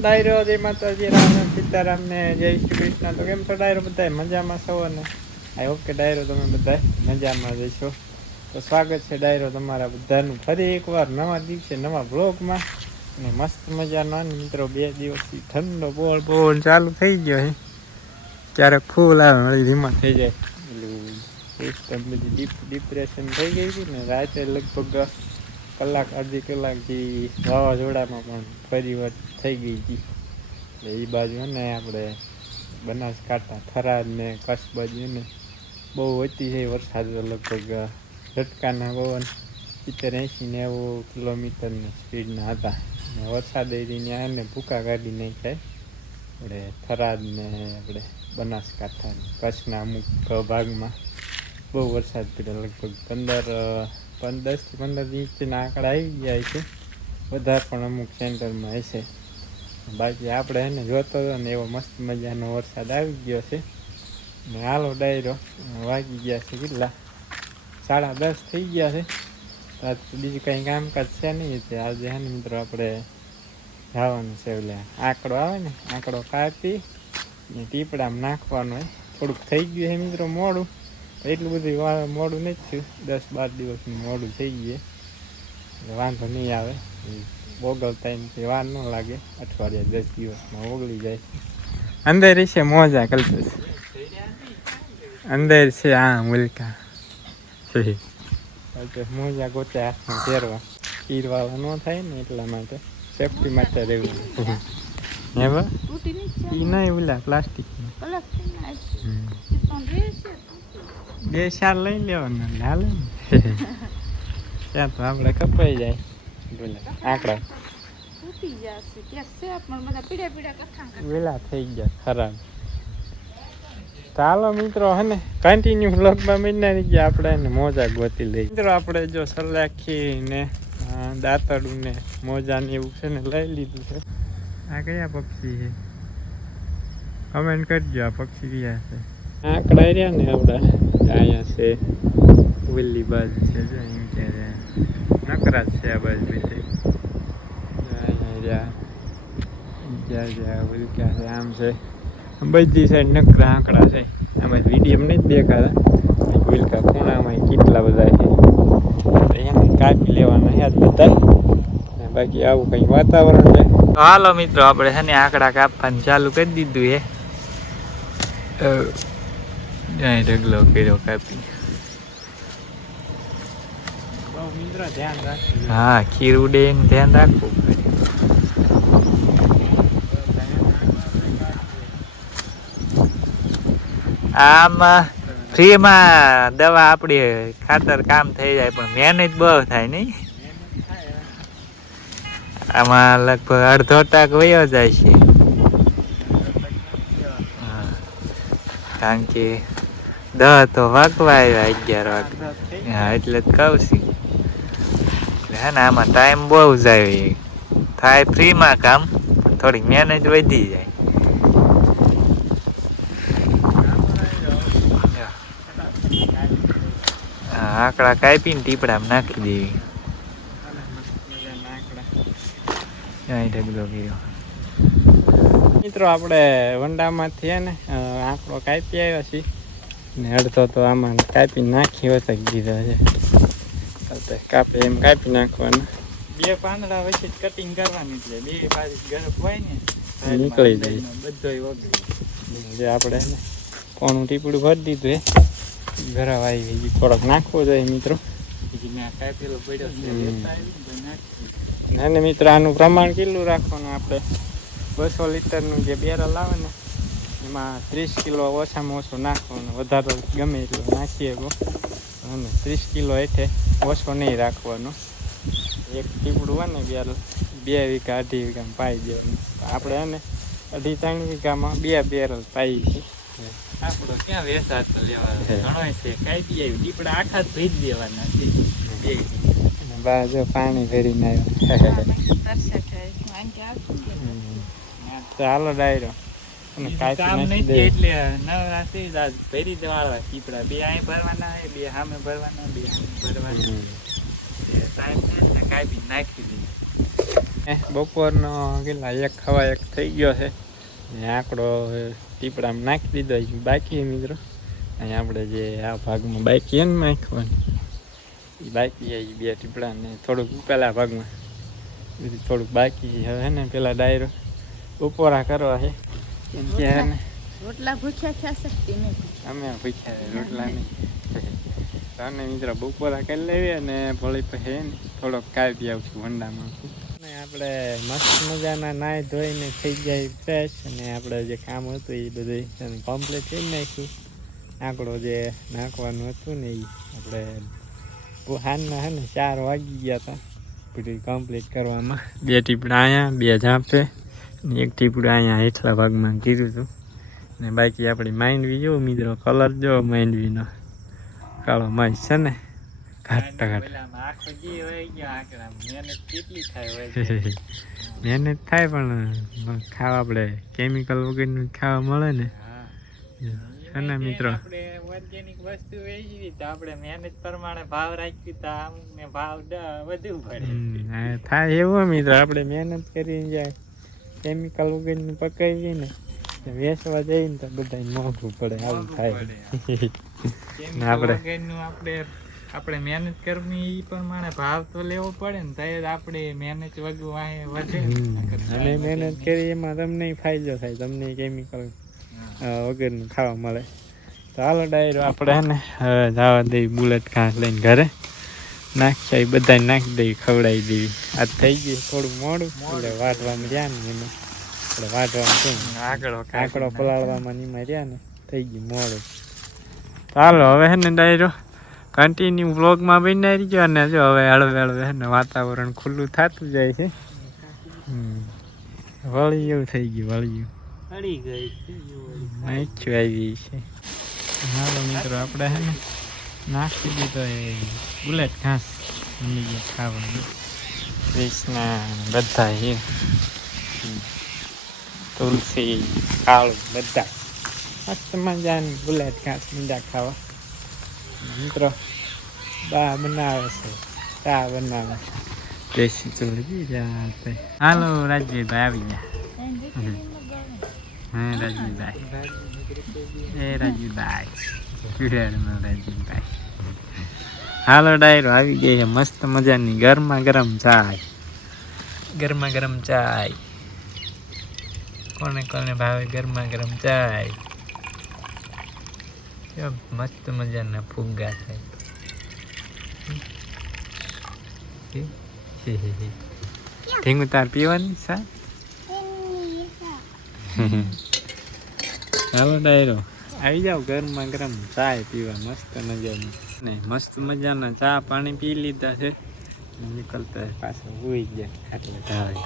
ડાયરો જય માતાજી રામ સીતારામ ને જય શ્રી કૃષ્ણ તો કેમ છો ડાયરો? બધા મજામાં છો ને આઈ હોપ કે ડાયરો તમે બધા મજામાં જઈશો તો સ્વાગત છે ડાયરો તમારા બધાનું ફરી એકવાર નવા દિવસે નવા બ્લોગમાં અને મસ્ત મજાનો મિત્રો બે દિવસથી ઠંડો બોલ બોલ ચાલુ થઈ ગયો હે. ક્યારેક ફૂલ આવે, વળી ધીમા થઈ જાય. એટલું સિસ્ટમ બધી ડીપ ડિપ્રેશન થઈ ગઈ હતી ને રાતે લગભગ કલાક, અડધી કલાક જે વાવાઝોડામાં પણ ફરી વાર થઈ ગઈ હતી. એટલે એ બાજુ ને આપણે બનાસકાંઠા, થરાદ ને કચ્છ બાજુ ને બહુ વધી છે વરસાદ લગભગ ઝટકાના પવન સિત્તેર એંસી નેવું કિલોમીટરની સ્પીડના હતા. ને વરસાદ ત્યાં ને ભૂકા કાઢી નાખાય આપણે થરાદ ને આપણે બનાસકાંઠા કચ્છના અમુક ભાગમાં બહુ વરસાદ પડ્યો. લગભગ પંદર પંદર દસથી પંદર ઇંચના આંકડા આવી ગયા છે. વધારે પણ અમુક સેન્ટરમાં હશે. બાકી આપણે એને જોતો હતો ને એવો મસ્ત મજાનો વરસાદ આવી ગયો છે. ને હાલો ડાયરો, વાગી ગયા છે કેટલા? સાડા દસ થઈ ગયા છે. આજ બીજું કંઈ કામકાજ છે નહીં તે. આજે હે ને મિત્રો આપણે જવાનું છે એટલે આંકડો આવે ને, આંકડો કાપી ને ટીપડામાં નાખવાનો હોય. થોડુંક થઈ ગયું છે મિત્રો મોડું. એટલું બધું મોડું નથી થયું. દસ બાર દિવસનું મોડું થઈ ગયું વાંધો નહીં આવે. ઓગળતા એમ કે વાર ન લાગે. અઠવાડિયા દસ દિવસમાં ઓગળી જાય. અંદર છે મોજા કલ્પેશ. અંદર છે આ મુલકા. મોજા ગોતે હાથમાં પહેરવા. તીરવાળા ન થાય ને એટલા માટે. સેફટી માટે રહેવું. હે બા? ઈ નહીં ઓલા પ્લાસ્ટિક બે ચાર લઈ લેવાના હાલે ત્યાં તો આપણે કપાઈ જાય. બોલે આંકડા. તૂટી જશે ક્યાંક છે પણ બધા પીડા પીડા કથા કરે વેલા થઈ ગયા ખરાબ. તો મિત્રો હે ને કન્ટિન્યુ વ્લોગમાં ગયા આપણે એને મોજા ગોતી લઈ. મિત્રો આપણે જો સલાખી ને અ, ને મોજા ને એવું છે ને લઈ લીધું છે. આ કયા પક્ષી છે? કમેન્ટ કરજો આ પક્ષી કયા છે? આંકડા રહ્યા ને આપણા. અહીંયા છે. વેલી બાજુ છે જો એમ કે નકરા છે આ બાજુ અહીંયા જ્યાં છે? આમ છે. બધી સાઈડ નકરા આંકડા છે. આમાં વીડિયો નહીં દેખાતા. ઉલ્કા ખૂણામાં કેટલા બધા છે. તો કાપી લેવાના યાદ બધા બાકી આવું કંઈ વાતાવરણ છે. હાલો મિત્રો, આપણે છે ને આંકડા કાપવાનું ચાલુ કરી દીધું છે. ત્યાં ઢગલો કર્યો કાપી. હા, ખીર ઉડે એનું ધ્યાન રાખવું આમાં ફ્રીમાં દવા આપણી ખાતર કામ થઈ જાય, પણ મહેનત બહુ થાય નહીં આમાં લગભગ અડધો ટાક વયો જાય છે. કારણ કે દહ તો વાગવા આવ્યા અગિયાર વાગે હા એટલે જ કહું છું એટલે હે ને આમાં ટાઈમ બહુ જાય થાય ફ્રીમાં કામ થોડી મહેનત વધી જાય આંકડા કાપીને ટીપડામાં નાખી દેવી મિત્રો, આપણે વંડામાંથી ને આંકડો કાપી આવ્યા છીએ. ને અડધો તો આમાં કાપી નાખી હોતા દીધો છે. કાપે એમ કાપી નાખવાનું. બે પાંદડા વચ્ચે કટિંગ કરવાની એટલે બે બાજુ ગરફ હોય ને નીકળી જાય. બધો જે આપણે કોણું ટીપડું ભરી દીધું એ ગરમ આવી ગઈ થોડોક નાખવો જોઈએ મિત્રો. છે ના ને મિત્રો આનું પ્રમાણ કેટલું રાખવાનું આપણે? બસો લીટરનું જે બેરલ આવે ને એમાં ત્રીસ કિલો ઓછામાં ઓછું નાખવાનું. વધારે ગમે એટલું નાખીએ અને ત્રીસ કિલો હેઠે ઓછો નહીં રાખવાનો. એક ટીપડું હોય ને બે બે વીઘા અઢી વીઘામાં પાઈ દેવાનું. આપણે એને અઢી ત્રણ વીઘામાં બે બેરલ પાઈ છીએ આપણો ક્યાં વેસાતો લેવાનો? ઘણો છે. કાપી આવી દીપડા આખા જ ભરી જ દેવાના છે. બે જો પાણી ભરીને આવ્યો. હાલો ડાયરો. કામ નહીં દે એટલે આજ ભરી બે અહીં ભરવાના હોય બે સામે ભરવાના બે સામે ભરવાના ટાઈમ છે ને કાપી નાખી બપોરનો કેટલા એક ખવા એક થઈ ગયો છે. આંકડો ટીપડામાં નાખી દીધો બાકી મિત્રો અહીંયા આપણે જે આ ભાગમાં બાકી એને નાખવાનું. એ બાકી આવી બે ટીપડા ને થોડુંક પેલા ભાગમાં. થોડુંક બાકી હવે ને પેલા ડાયરો. ઉપોરા કરવા છે. કેમ કે રોટલા ભૂખ્યા થયા શકતી નહીં અમે ભૂખ્યા રોટલા નહીં. અને મિત્રો બપોરા કરી લેવી અને ભળી પછી હે ને થોડોક કાપી આવશું વંડામાં. આપણે મસ્ત મજાના નાહી ધોઈને થઈ જાય ફ્રેશ અને આપણે જે કામ હતું એ બધું કમ્પ્લીટ કરી નાખ્યું. આંકડો જે નાખવાનું હતું ને એ આપણે હાલના હે ને ચાર વાગી ગયા હતા. બધું કમ્પ્લીટ કરવામાં. બે ટીપડા અહીંયા બે ઝાંપે. ને એક ટીપડું અહીંયા હેઠલા ભાગમાં કીધું હતું ને બાકી આપણી માંડવી જો મિત્રો કલર જો માંડવીનો. કાળો માઈ છે ને ઘાટ. ઘાટ મહેનત કેટલી થાય મહેનત થાય પણ ખાવા આપણે કેમિકલ વગરનું ખાવા મળે ને. છે ને મિત્રો? ઓર્ગેનિક વસ્તુ વેચવી તો આપણે મહેનત પ્રમાણે ભાવ રાખવી તો અમને ભાવ વધુ પડે. થાય એવું મિત્રો આપણે મહેનત કરીને જાય. કેમિકલ વગરનું પકાવીએ ને તો વેચવા જઈએ ને તો બધા મોંઘું પડે આવું થાય. આપણે- આપણે આપણે મહેનત કરવી એ પ્રમાણે ભાવ તો લેવો પડે ને તો આપણે મહેનત વગર વાંહે વધે અને મહેનત કરી એમાં તમને ફાયદો થાય તમને કેમિકલ. વગરનું ખાવા મળે. તો હાલો ડાયરો આપણે ને જવા દઈ બુલેટ ઘાસ લઈને ઘરે. નાખી બધાને નાખી દઈ ખવડાવી દેવી આ થઈ ગયું થોડું મોડું એટલે વાટવામાં રહ્યા ને એમાં. એટલે વાટવામાં શું? આગળ આંકડો પલાળવામાં એમાં રહ્યા ને થઈ ગયું મોડું. ચાલો હવે હે ને ડાયરો કન્ટિન્યુ બ્લોગમાં બનાવી ગયો અને જો હવે હળવે હળવે હે ને વાતાવરણ ખુલ્લું થતું જાય છે. હમ. વળી એવું થઈ ગયું વળી ગયું. આવી છે. હાલો મિત્રો આપણે હે ને નાખી દીધો એ બુલેટ ઘાસ મળી ગયા ખાવાનું કૃષ્ણ બધા છે તુલસી કાળું બધા મસ્ત મજાની બુલેટ ઘાસ મીંડા ખાવા મિત્રો બા બનાવે છે ચા બનાવે છે દેશી ચોરી હાલો રાજવીભાઈ આવી ગયા હા રાજુભાઈ હે રાજવીભાઈ હાલો ડાયરો આવી ગઈ છે મસ્ત મજાની ગરમા ગરમ ચાય ગરમા ગરમ ચાય કોને કોને ભાવે ગરમા ગરમ ચાય મસ્ત મજાના ફુગ્ગા થાય ઢીંગું તાર પીવાની સા ચાલો ડાયરો. આવી જાવ ગરમા ગરમ ચાય પીવા મસ્ત મજાની. ને મસ્ત મજાના ચા પાણી પી લીધા છે. નીકળતા પાછા ઉઈ ગયા ખાટલે ઢાળી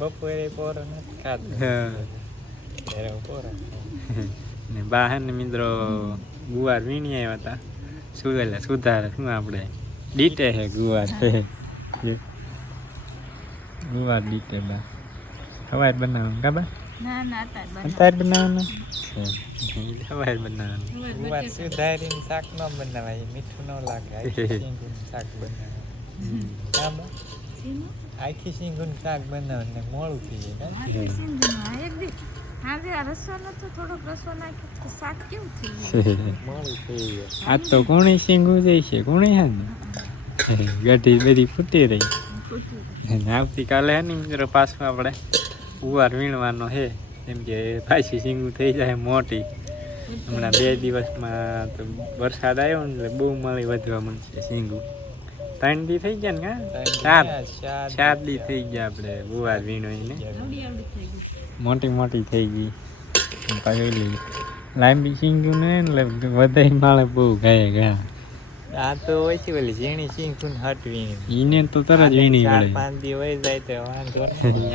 બપોરે પોરો નથી હા. ને બહાર ને મિત્રો ગુવાર વીણી આવ્યા હતા. શું એટલે સુધારે શું આપણે ડીટે છે ગુવાર. છે ગુવાર ડીટે બા. સવાર બનાવવાનું કાબા ના ના તાર બને અત્યારે બનાવવાનું સવાર બનાવવાનું ગુવાર સુધારીને શાક ન બનાવાય મીઠું ન લાગે શાક બનાવે હા બા? આખી શીંગુનું શાક બનાવે ને મોડું થઈ જાય આ તો કોણી સિંગુ જાય છે કોણી હે ને ગઢી બધી ફૂટી રહી અને આવતીકાલે હે ને મિત્રો પાછું આપણે ઉવાર વીણવાનો છે. કેમ કે પાછી સીંગું થઈ જાય મોટી. હમણાં બે દિવસમાં તો વરસાદ આવ્યો ને એટલે બહુ મળી વધવા મળશે સીંગું ત્રણ દી થઈ ગયા ને ચાર. ચાર દી થઈ ગયા આપણે ગુવાર વીણોઈને. મોટી મોટી થઈ ગઈ. પાછી લાંબી સીંગું ને એટલે વધારે માળે બહુ ગાય ગયા. આ તો ઓછી ઓલી ઝીણી શીંગું હટવી એને તો તરત વીણી ચાર પાંચ દી હોય જાય તો વાંધો.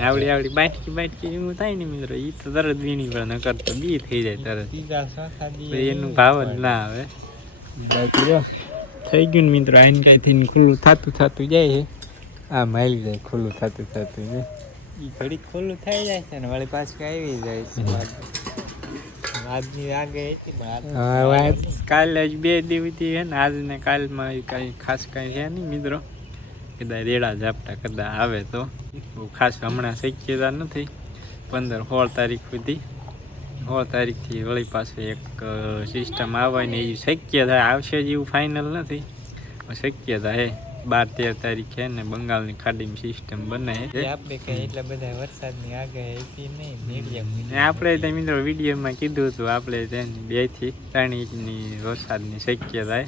આવડી આવડી બાટકી બાટકી એવું થાય ને મિત્રો એ તો તરત વીણી પડે નકર તો બી થઈ જાય તરત. એનું ભાવ જ ના આવે. બાકી થઈ ગયું ને મિત્રો આઈને કાંઈથી ખુલ્લું થતું થતું જાય છે. આ માઇલ જાય ખુલ્લું થતું થતું જાય. ઈ ઘડી ખુલ્લું થઈ જાય છે ને વળી પાછું આવી જાય છે. આજની આગે હતી હવે આજ કાલે જ બે દિવસથી છે ને આજને કાલમાં કાંઈ ખાસ કાંઈ છે નહીં મિત્રો. કદાચ રેડા ઝાપટા કદાચ આવે તો. બહુ ખાસ હમણાં શક્યતા નથી. પંદર સોળ તારીખ સુધી. સોળ તારીખથી વળી પાછું એક સિસ્ટમ આવે ને એ શક્ય થાય. આવશે જેવું ફાઇનલ નથી. શક્યતા હે. બાર તેર તારીખે ને બંગાળની ખાડી સિસ્ટમ બને આપણે કઈ એટલા બધા વરસાદની આગાહી નહીં મીડિયમ આપણે તે મિત્રો વિડીયોમાં કીધું હતું આપણે તેની બેથી ત્રણ ઇંચની વરસાદની શક્યતા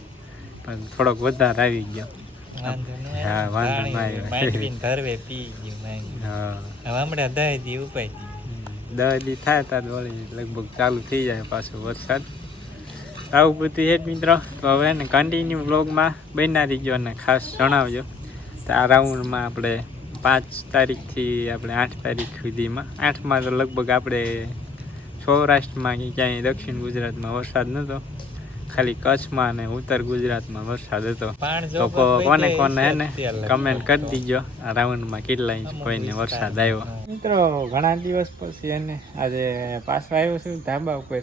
પણ થોડોક વધારે આવી ગયો. હા, વાંધો ન પાણી આવે. માંડવીને ધરવે પી ગયું હા. હમણાં દહ દી ઉપાય દસ દી થાય તાર વળી લગભગ ચાલુ થઈ જાય પાછો વરસાદ. આવું બધું છે મિત્રો. તો હવે ને કન્ટિન્યુ બ્લોગમાં બનાવી ગયો અને ખાસ જણાવજો. તો આ રાઉન્ડમાં આપણે પાંચ તારીખથી આપણે આઠ તારીખ સુધીમાં. આઠમાં તો લગભગ આપણે સૌરાષ્ટ્રમાં કે ક્યાંય દક્ષિણ ગુજરાતમાં વરસાદ નહોતો ખાલી કચ્છમાં અને ઉત્તર ગુજરાતમાં વરસાદ હતો. તો કો- કોને કોને હે ને કમેન્ટ કરી દીજો. આ રાઉન્ડમાં કેટલા ઇંચ કોઈને વરસાદ આવ્યો. મિત્રો ઘણા દિવસ પછી એને આજે પાછો આવ્યો છું ધાબા ઉપર.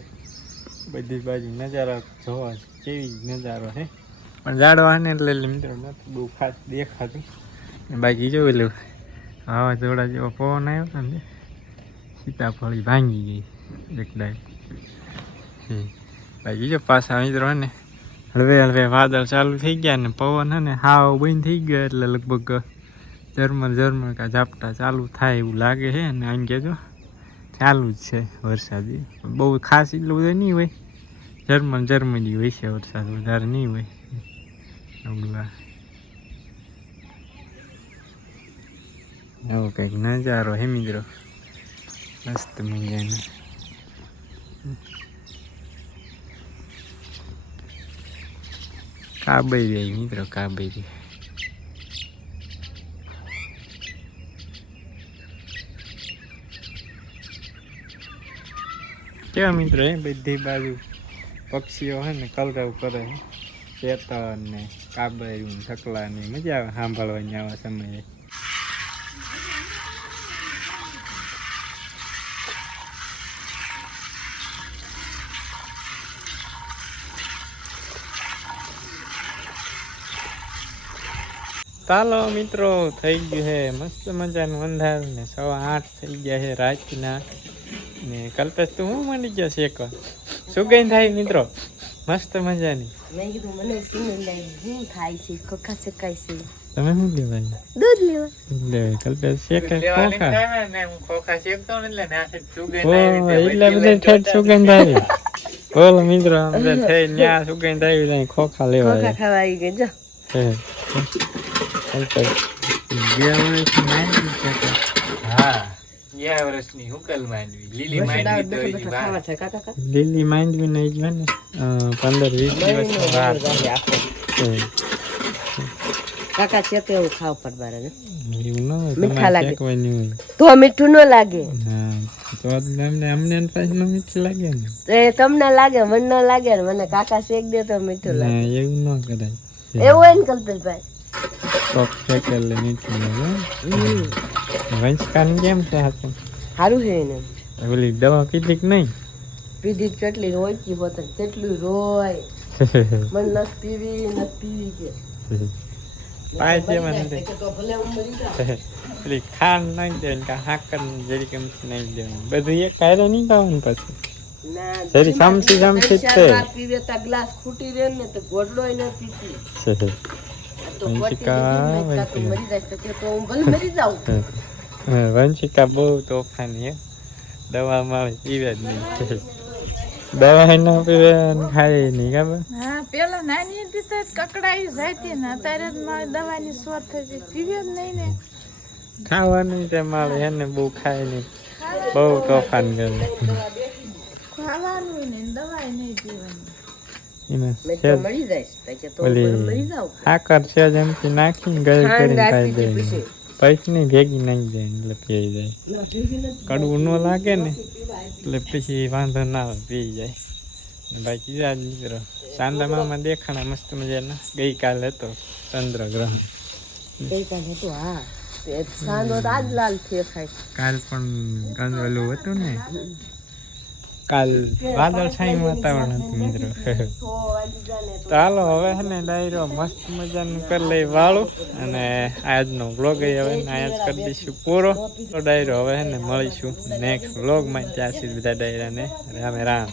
બધી બાજુ નજારા જોવા કેવી નજારો છે પણ જાડવા ને એટલે મિત્રો નથી, બહુ ખાસ દેખાતું. બાકી જો હા જોડા જેવો પવન આવ્યો હતો ને, સીતાફળી ભાંગી ગઈ એકદાય બાકી જો પાછા મિત્રો ને, હળવે હળવે વાદળ ચાલુ થઈ ગયા ને પવન ને હાવ બંધ થઈ ગયો એટલે લગભગ ઝરમર ઝરમર કા ઝાપટા ચાલુ થાય એવું લાગે છે અને આમ કહેજો. ચાલુ જ છે વરસાદ. બહુ ખાસ એટલું બધું નહીં હોય. જર્મન, જર્મની હોય છે વરસાદ, વધારે નહીં હોય. એવું એવો કંઈક નજારો હે મિત્રો. મસ્ત મજાનો. કાબરી મિત્રો કાબરી કેવા મિત્રો એ બધી બાજુ પક્ષીઓ હે ને કલરવ કરે ચેતન ને કાબર્યું ઢકલાની મજા આવે સાંભળવાની આવા સમયે. ચાલો મિત્રો, થઈ ગયું છે મસ્ત મજાનું અંધાર ને સવા આઠ થઈ ગયા છે રાતના. ને કલ્પેશ તું હું માંડી ગયો છે એકવાર સુગંધ થાય મિત્રો? મસ્ત મજાની. મેં કીધું મને સિંગલ લાઈન થાય છે? ખોખા શકાય છે? તમે શું લેવાય? દૂધ લેવા. લે કલ્પેશ શેકે ખોખા. ખોખા શેકતો ને એટલે નાથી સુગંધ ઓ એટલે બધે ઠેઠ સુગંધ આવી. બોલો મિત્રો અમે થઈ ન્યા સુગંધ આવી જાય ખોખા લેવા ખોખા ખાવા આવી જો. હે. કલ્પેશ ગયા. ગયા વર્ષની હુકલ માંડવી. લીલી માંડવી તો હજી બહાર. છે કાકા કાકા? લીલી માંડવી નહીં જો ને પંદર વીસ દિવસ વાર. કાકા છે એવું ખાવ પડવારે ને એવું ન હોય મીઠા લાગે. તો મીઠું ન લાગે. તો અમને પાછું મીઠું લાગે ને. એ તમને લાગે મને ન લાગે ને મને કાકા શેક દે તો મીઠું લાગે. એવું ન કરાય. એવું હોય ને કલ્પેશભાઈ? કોક શેકેલે મીઠું લાગે. વંશકાન કેમ છે હાથે? સારું છે એને. ઓલી દવા પીધી કે નહીં? પીધી કેટલી રોય કે ને કેટલું રોય મન નસ પીવી નસ પીવી કે. મરી જાઉં પેલી ખાંડ નાખી દેવાની કે હાકર જરી કમથી નાખી દેવાની. બધું એક કાયદો નહીં ખાવાનું પછી. જરી સમસી સમસી છે. પીવે તો ગ્લાસ ખૂટી રહે ને તો ગોડલો ન પીતી. તો. મરી જાય તો કે તો હું ભલે મરી જાઉં. વંશિકા બહુ તોફાની દવા મળે પીવે જ નહીં દવા ન પીવે ખાય નહીં ખબર હા પેલા નાની હતી તો કકડાઈ જતી ને અત્યારે મારે દવાની થઈ છે પીવે જ નહીં ને ખાવાનું તે મળે એને બહુ ખાય નહીં બહુ તોફાન કરે ખાવાનું ને દવાઈ નહીં પીવાની મેં છે મરી કે ઓલી મરી હાકર છે જેમથી નાખીને ગળી ખાંડ કરીને ખાઈ દે નહીં ભેગી નાખી દે એટલે પી જાય. કડવું ન લાગે ને એટલે પછી વાંધો ના આવે પી જાય. બાકી દીકરો ચાંદા મામા દેખાણા મસ્ત મજાના. ગઈકાલે હતો ગઈકાલે હા. થયો ખાય કાલ પણ ગાંધવાલું હતું ને? કાલ વાદળ છાયું વાતાવરણ હતું મિત્રો. તો હાલો હવે છે ને ડાયરો મસ્ત મજાનું કરી લઈ વાળું અને આજનો બ્લોગ હવે અહીંયા જ કરી દઈશું પૂરો. તો ડાયરો હવે છે ને મળીશું નેક્સ્ટ બ્લોગમાં ત્યાં સુધી બધા ડાયરાને રામે રામ.